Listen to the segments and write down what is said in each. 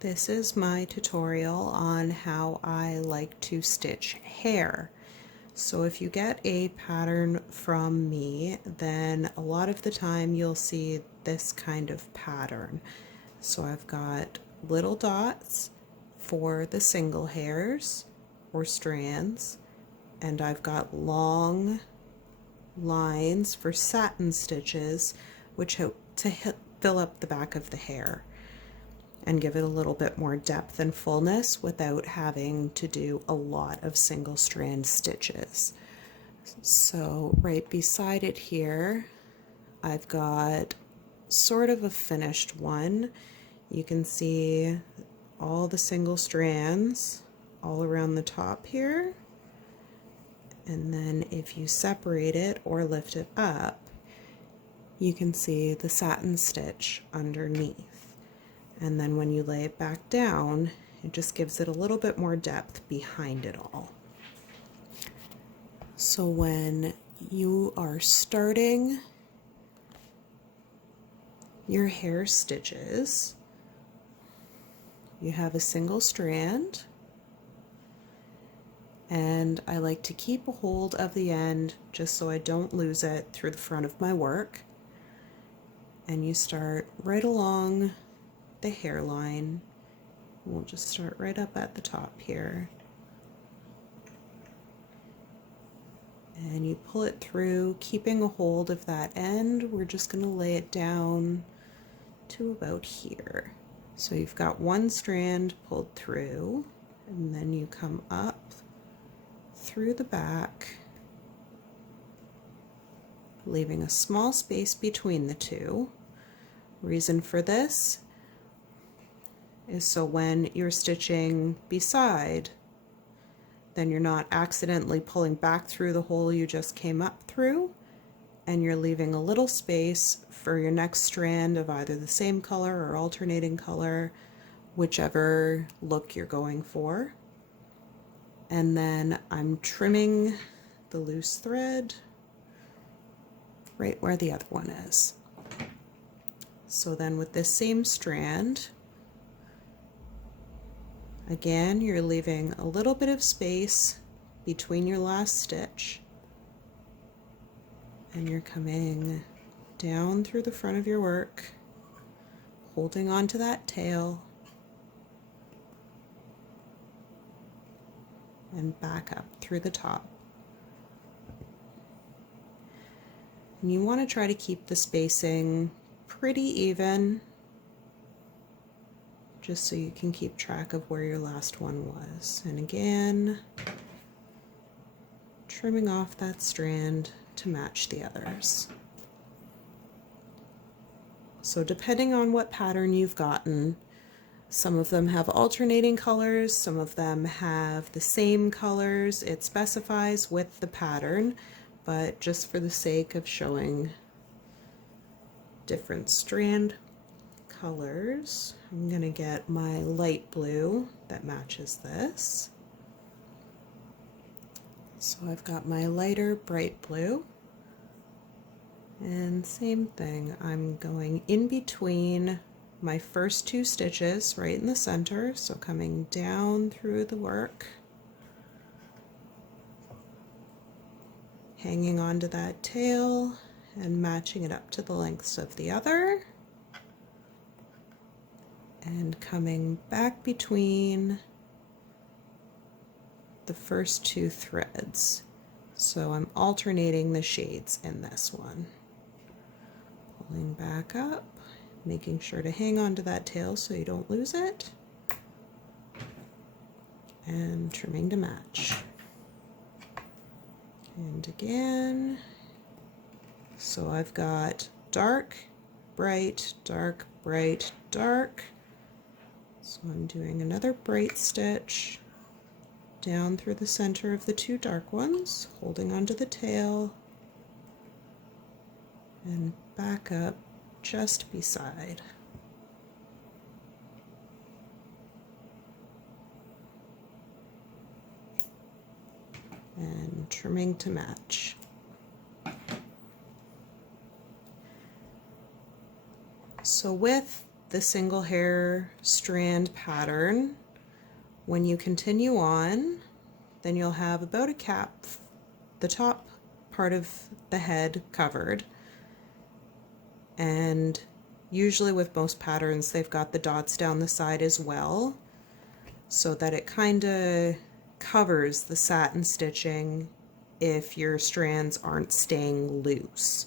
This is my tutorial on how I like to stitch hair. So if you get a pattern from me, then a lot of the time you'll see this kind of pattern. So I've got little dots for the single hairs or strands, and I've got long lines for satin stitches, which help to fill up the back of the hair and give it a little bit more depth and fullness without having to do a lot of single strand stitches. So right beside it here, I've got sort of a finished one. You can see all the single strands all around the top here. And then if you separate it or lift it up, you can see the satin stitch underneath. And then when you lay it back down, it just gives it a little bit more depth behind it all. So when you are starting your hair stitches, you have a single strand, and I like to keep a hold of the end just so I don't lose it through the front of my work. And you start right along the hairline. We'll just start right up at the top here. And you pull it through, keeping a hold of that end. We're just going to lay it down to about here. So you've got one strand pulled through, and then you come up through the back, leaving a small space between the two. Reason for this is so when you're stitching beside, then you're not accidentally pulling back through the hole you just came up through, and you're leaving a little space for your next strand of either the same color or alternating color, whichever look you're going for. And then I'm trimming the loose thread right where the other one is. So then with this same strand, again, you're leaving a little bit of space between your last stitch, and you're coming down through the front of your work, holding on to that tail, and back up through the top. And you want to try to keep the spacing pretty even, just so you can keep track of where your last one was. And again, trimming off that strand to match the others. So depending on what pattern you've gotten, some of them have alternating colors, some of them have the same colors. It specifies with the pattern, but just for the sake of showing different strand colors, I'm going to get my light blue that matches this. So I've got my lighter bright blue, and same thing, I'm going in between my first two stitches right in the center, so coming down through the work, hanging onto that tail and matching it up to the lengths of the other, and coming back between the first two threads. So I'm alternating the shades in this one. Pulling back up, making sure to hang on to that tail so you don't lose it, and trimming to match. And again, so I've got dark, bright, dark, bright, dark. So I'm doing another bright stitch down through the center of the two dark ones, holding onto the tail, and back up just beside. And trimming to match. So with the single hair strand pattern, when you continue on, then you'll have about a cap, the top part of the head covered. And usually with most patterns, they've got the dots down the side as well, so that it kind of covers the satin stitching if your strands aren't staying loose.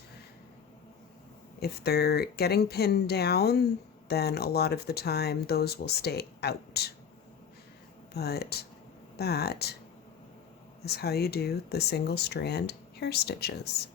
If they're getting pinned down, then a lot of the time those will stay out. But that is how you do the single strand hair stitches.